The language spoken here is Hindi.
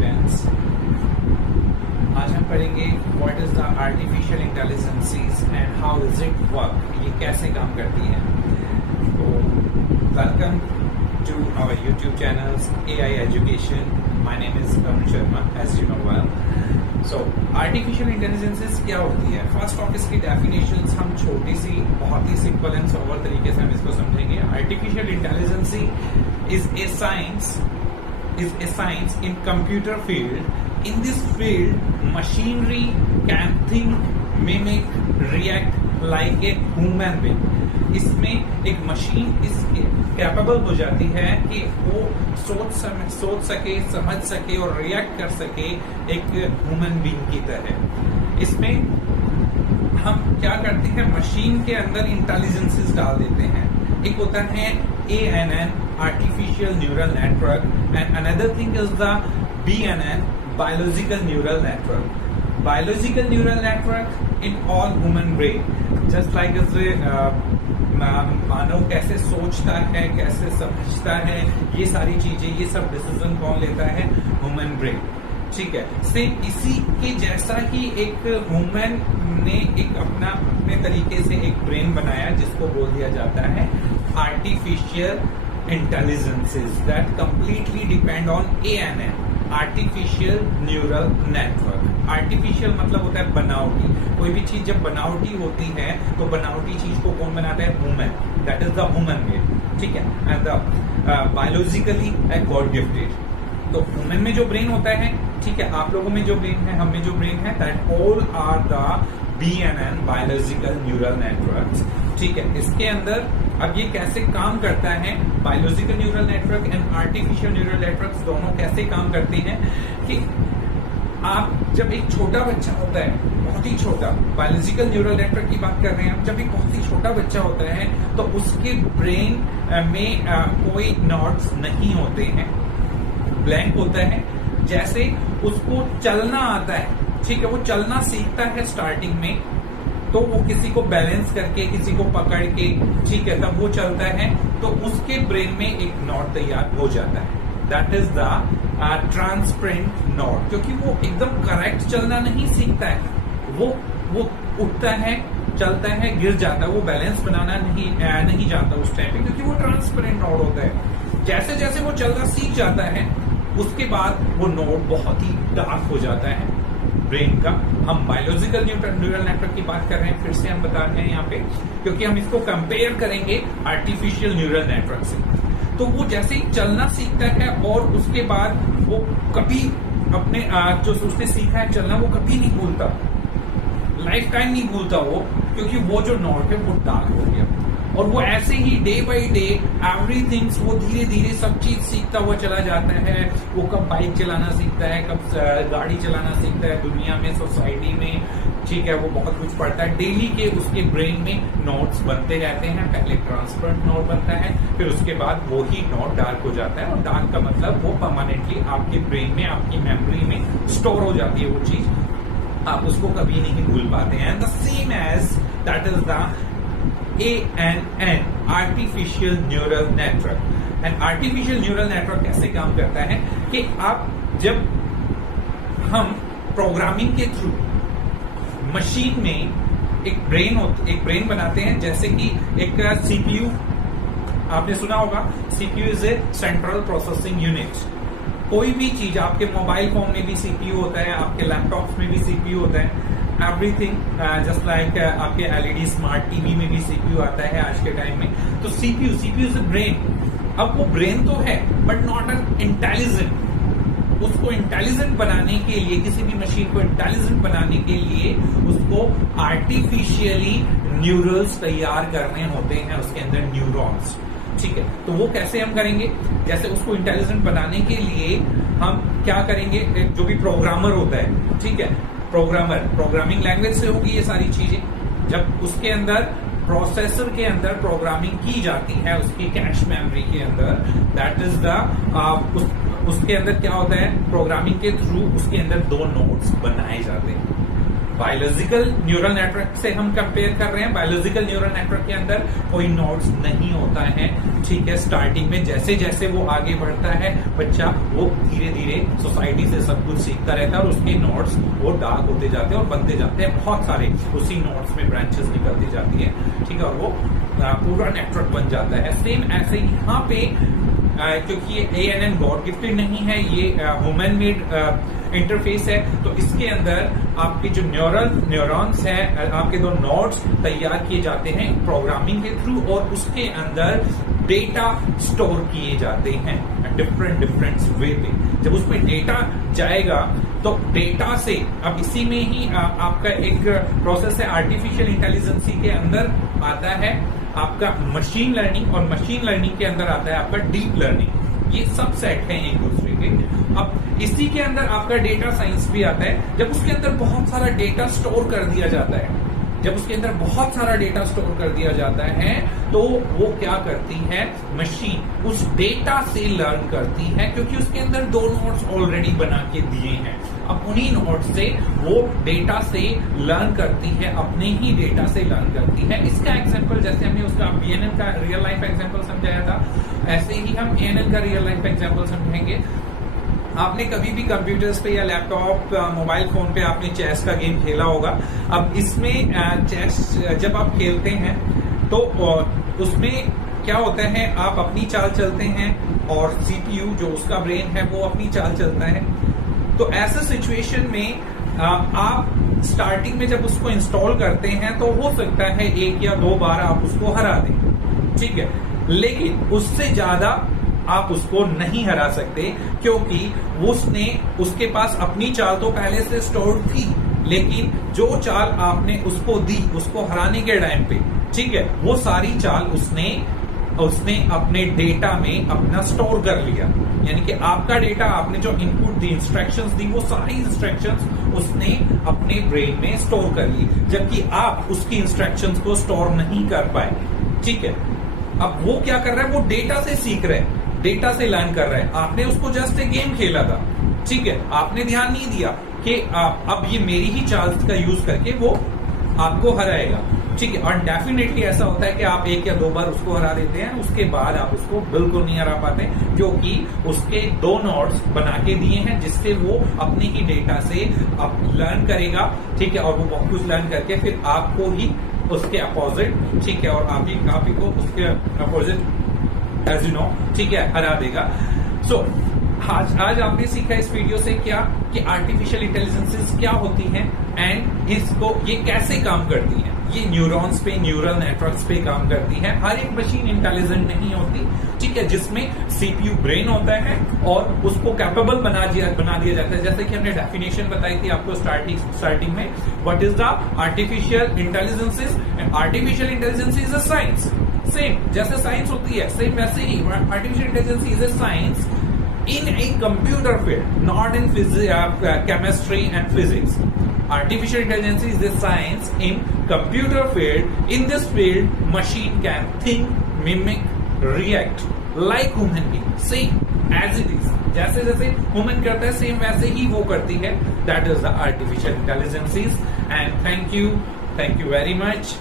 स्टूडेंट्स, आज हम पढ़ेंगे what is the artificial intelligences and how is it work, ये कैसे काम करती है। तो welcome to our YouTube channels AI education. My name is Arun Sharma, as you know well. So artificial intelligences क्या होती है? फर्स्ट ऑफ इसकी डेफिनेशंस हम छोटी सी, बहुत ही सिंपल एंड सोबर तरीके से हम इसको समझेंगे। Artificial intelligence is a science in computer field. In this field, machinery can think, mimic, react like a human being. इसमें एक मशीन इस कैपेबल हो जाती है कि वो सोच सके, समझ सके और रिएक्ट कर सके एक ह्यूमन बीइंग की तरह। इसमें हम क्या करते हैं, मशीन के अंदर इंटेलिजेंसेस डाल देते हैं। एक होता है ANN, artificial neural network, and another thing is the BNN, biological neural network. Biological neural network in all human brain, just like मानव कैसे सोचता है, कैसे समझता है, ये सारी चीजें, ये सब डिसीजन कौन लेता है? Human brain. ठीक है, सेम इसी के जैसा ही एक ह्यूमन ने एक अपने तरीके से एक ब्रेन बनाया जिसको बोल दिया जाता है artificial intelligences that completely depend on ANN, artificial neural network. Artificial मतलब होता है बनावटी। कोई भी चीज जब बनावटी होती है तो बनावटी चीज को कौन बनाता है? Human, that is the human made. ठीक है, and the biologically God gifted. तो ह्यूमन में जो ब्रेन होता है, ठीक है, आप लोगों में जो ब्रेन है, हम में जो ब्रेन है, that all are the BNN, biological neural networks. ठीक है, इसके अंदर अब ये कैसे काम करता है, biological neural network and artificial neural networks दोनों कैसे काम करते हैं कि आप जब एक छोटा बच्चा होता है, बहुत ही छोटा, बायोलॉजिकल न्यूरल नेटवर्क की बात कर रहे हैं हम, जब एक बहुत ही छोटा बच्चा होता है तो उसके ब्रेन में कोई नॉड्स नहीं होते हैं, ब्लैंक होता है। जैसे उसको चलना आता है, ठीक है, वो चलना सीखता है स्टार्टिंग में, तो वो किसी को बैलेंस करके, किसी को पकड़ के, ठीक है, तब वो चलता है, तो उसके ब्रेन में एक नॉड तैयार हो जाता है, that is the transparent node. क्योंकि वो एकदम करेक्ट चलना नहीं सीखता है, वो उठता है, चलता है, गिर जाता है, वो बैलेंस बनाना नहीं जानता उस टाइम पे, क्योंकि वो ट्रांसपेरेंट नॉड होता है। जैसे जैसे वो चलना सीख जाता है, उसके बाद वो नोड बहुत ही डार्क हो जाता है ब्रेन का। हम बायोलॉजिकल न्यूरल नेटवर्क की बात कर रहे हैं, फिर से हम बता रहे हैं यहाँ पे, क्योंकि हम इसको कंपेयर करेंगे आर्टिफिशियल न्यूरल नेटवर्क से। तो वो जैसे ही चलना सीखता है और उसके बाद वो कभी अपने जो उसने सीखा है चलना, वो कभी नहीं भूलता, लाइफ टाइम नहीं भूलता वो, क्योंकि वो जो नॉट है वो डार्क हो गया। और वो ऐसे ही डे बाय डे एवरीथिंग्स वो धीरे धीरे सब चीज सीखता हुआ चला जाता है। वो कब बाइक चलाना सीखता है, कब गाड़ी चलाना सीखता है, दुनिया में, सोसाइटी में, ठीक है, वो बहुत कुछ पढ़ता है। डेली के उसके ब्रेन में नोट्स बनते रहते हैं। पहले ट्रांसपेरेंट नोट बनता है, फिर उसके बाद वो ही नोट डार्क हो जाता है। और डार्क का मतलब वो परमानेंटली आपके ब्रेन में, आपकी मेमोरी में स्टोर हो जाती है वो चीज, आप उसको कभी नहीं भूल पाते हैं। The same as that is the ANN, artificial neural network. And artificial neural network कैसे काम करता है कि आप जब हम प्रोग्रामिंग के थ्रू मशीन में एक ब्रेन बनाते हैं, जैसे कि एक CPU, आपने सुना होगा, CPU is a central processing unit. कोई भी चीज, आपके मोबाइल फोन में भी CPU होता है, आपके लैपटॉप में भी CPU होता है, एवरीथिंग जस्ट लाइक आपके LED स्मार्ट TV में भी CPU आता है आज के टाइम में। तो CPU इज ब्रेन। अब वो ब्रेन तो है बट नॉट एन इंटेलिजेंट। उसको इंटेलिजेंट बनाने के लिए, किसी भी मशीन को इंटेलिजेंट बनाने के लिए उसको आर्टिफिशियली न्यूरल्स तैयार करने होते हैं, उसके अंदर न्यूरॉन्स। ठीक है, तो वो कैसे हम करेंगे? जैसे उसको इंटेलिजेंट बनाने के लिए हम क्या करेंगे, जो भी प्रोग्रामर होता है, ठीक है, प्रोग्रामिंग लैंग्वेज से होगी ये सारी चीजें। जब उसके अंदर प्रोसेसर के अंदर प्रोग्रामिंग की जाती है, उसकी कैश मेमोरी के अंदर, दैट इज द उसके अंदर क्या होता है, प्रोग्रामिंग के थ्रू उसके अंदर दो नोड्स बनाए जाते हैं। बायोलॉजिकल न्यूरल नेटवर्क से हम कंपेयर कर रहे हैं। बायोलॉजिकल न्यूरल नेटवर्क के अंदर कोई नोड्स नहीं होता है, ठीक है। स्टार्टिंग में जैसे जैसे वो आगे बढ़ता है बच्चा, वो धीरे धीरे सोसाइटी से सब कुछ सीखता रहता है और उसके नोड्स वो डार्क होते जाते हैं और बनते जाते हैं बहुत सारे, उसी नोड्स में ब्रांचेस निकलती जाती है, ठीक है, और वो पूरा नेटवर्क बन जाता है। सेम ऐसे ही यहाँ पे क्योंकि ये ANN गॉड गिफ्टेड नहीं है, ये ह्यूमन मेड इंटरफेस है, तो इसके अंदर आपके जो न्यूरॉन्स है, आपके दो नोड्स तैयार किए जाते हैं प्रोग्रामिंग के थ्रू, और उसके अंदर डेटा स्टोर किए जाते हैं डिफरेंट वे पे। जब उसमें डेटा जाएगा तो डेटा से, अब इसी में ही आपका एक प्रोसेस है आर्टिफिशियल इंटेलिजेंसी के अंदर आता है आपका मशीन लर्निंग, और मशीन लर्निंग के अंदर आता है आपका डीप लर्निंग। ये सब सेट हैं एक दूसरे के। अब इसी के अंदर आपका डेटा साइंस भी आता है। जब उसके अंदर बहुत सारा डेटा स्टोर कर दिया जाता है, जब उसके अंदर बहुत सारा डेटा स्टोर कर दिया जाता है, तो वो क्या करती है, मशीन उस डेटा से लर्न करती है, क्योंकि उसके अंदर दो नोड्स ऑलरेडी बना के दिए हैं। अब उन्हीं नोड्स से वो डेटा से लर्न करती है, अपने ही डेटा से लर्न करती है। इसका एग्जांपल जैसे हमने उसका BNN का रियल लाइफ एग्जांपल समझाया था, ऐसे ही हम ANN का रियल लाइफ एग्जांपल समझेंगे। आपने कभी भी कंप्यूटर्स पे या लैपटॉप, मोबाइल फोन पे आपने चेस का गेम खेला होगा। अब इसमें चेस जब आप खेलते हैं तो उसमें क्या होता है, आप अपनी चाल चलते हैं और CPU जो उसका ब्रेन है वो अपनी चाल चलता है। तो ऐसे सिचुएशन में आप स्टार्टिंग में जब उसको इंस्टॉल करते हैं तो हो सकता है 1 या 2 बार आप उसको हरा दें, ठीक है, लेकिन उससे ज्यादा आप उसको नहीं हरा सकते, क्योंकि उसके पास अपनी चाल तो पहले से स्टोर्ड थी, लेकिन जो चाल आपने उसको दी उसको हराने के टाइम पे, ठीक है, वो सारी चाल उसने अपने डेटा में अपना स्टोर कर लिया। यानी कि आपका डेटा, आपने जो इनपुट दी, इंस्ट्रक्शंस दी, वो सारी इंस्ट्रक्शंस उसने अपने ब्रेन में स्टोर कर ली, जबकि आप उसकी इंस्ट्रक्शंस को स्टोर नहीं कर पाए, ठीक है। अब वो क्या कर रहा है, वो डेटा से सीख रहा है, डेटा से लर्न कर रहा है। आपने उसको जस्ट एक गेम खेला था, ठीक है, आपने ध्यान नहीं दिया कि अब ये मेरी ही चार्ज का यूज करके वो आपको हराएगा, ठीक है। और डेफिनेटली ऐसा होता है कि आप 1 या 2 बार उसको हरा देते हैं, उसके बाद आप उसको बिल्कुल नहीं हरा पाते, क्योंकि उसके 2 नोड्स बना के दिए हैं जिससे वो अपने ही डेटा से लर्न करेगा, ठीक है, और वो बहुत कुछ लर्न करके फिर आपको ही उसके अपोजिट, ठीक है, और आप ही को उसके अपोजिट एज यू नो, ठीक है, हरा देगा। सो आज आपने सीखा इस वीडियो से क्या कि आर्टिफिशियल इंटेलिजेंसेस क्या होती हैं एंड इसको ये कैसे काम करती हैं। ये न्यूरॉन्स पे, न्यूरल नेटवर्क्स पे काम करती है। हर एक मशीन इंटेलिजेंट नहीं होती, ठीक है, जिसमें CPU ब्रेन होता है और उसको कैपेबल बना दिया जाता है। जैसे कि हमने डेफिनेशन बताई थी आपको स्टार्टिंग में, what is the artificial intelligences. Artificial intelligence is a science, same जैसे साइंस होती है, सेम वैसे ही artificial intelligence is a science in a computer field, not in chemistry and physics. Artificial intelligence is the science in computer field. In this field, machine can think, mimic, react like human being, same as it is. जैसे जैसे human करता है same वैसे ही वो करती है. That is the artificial intelligence. And thank you very much.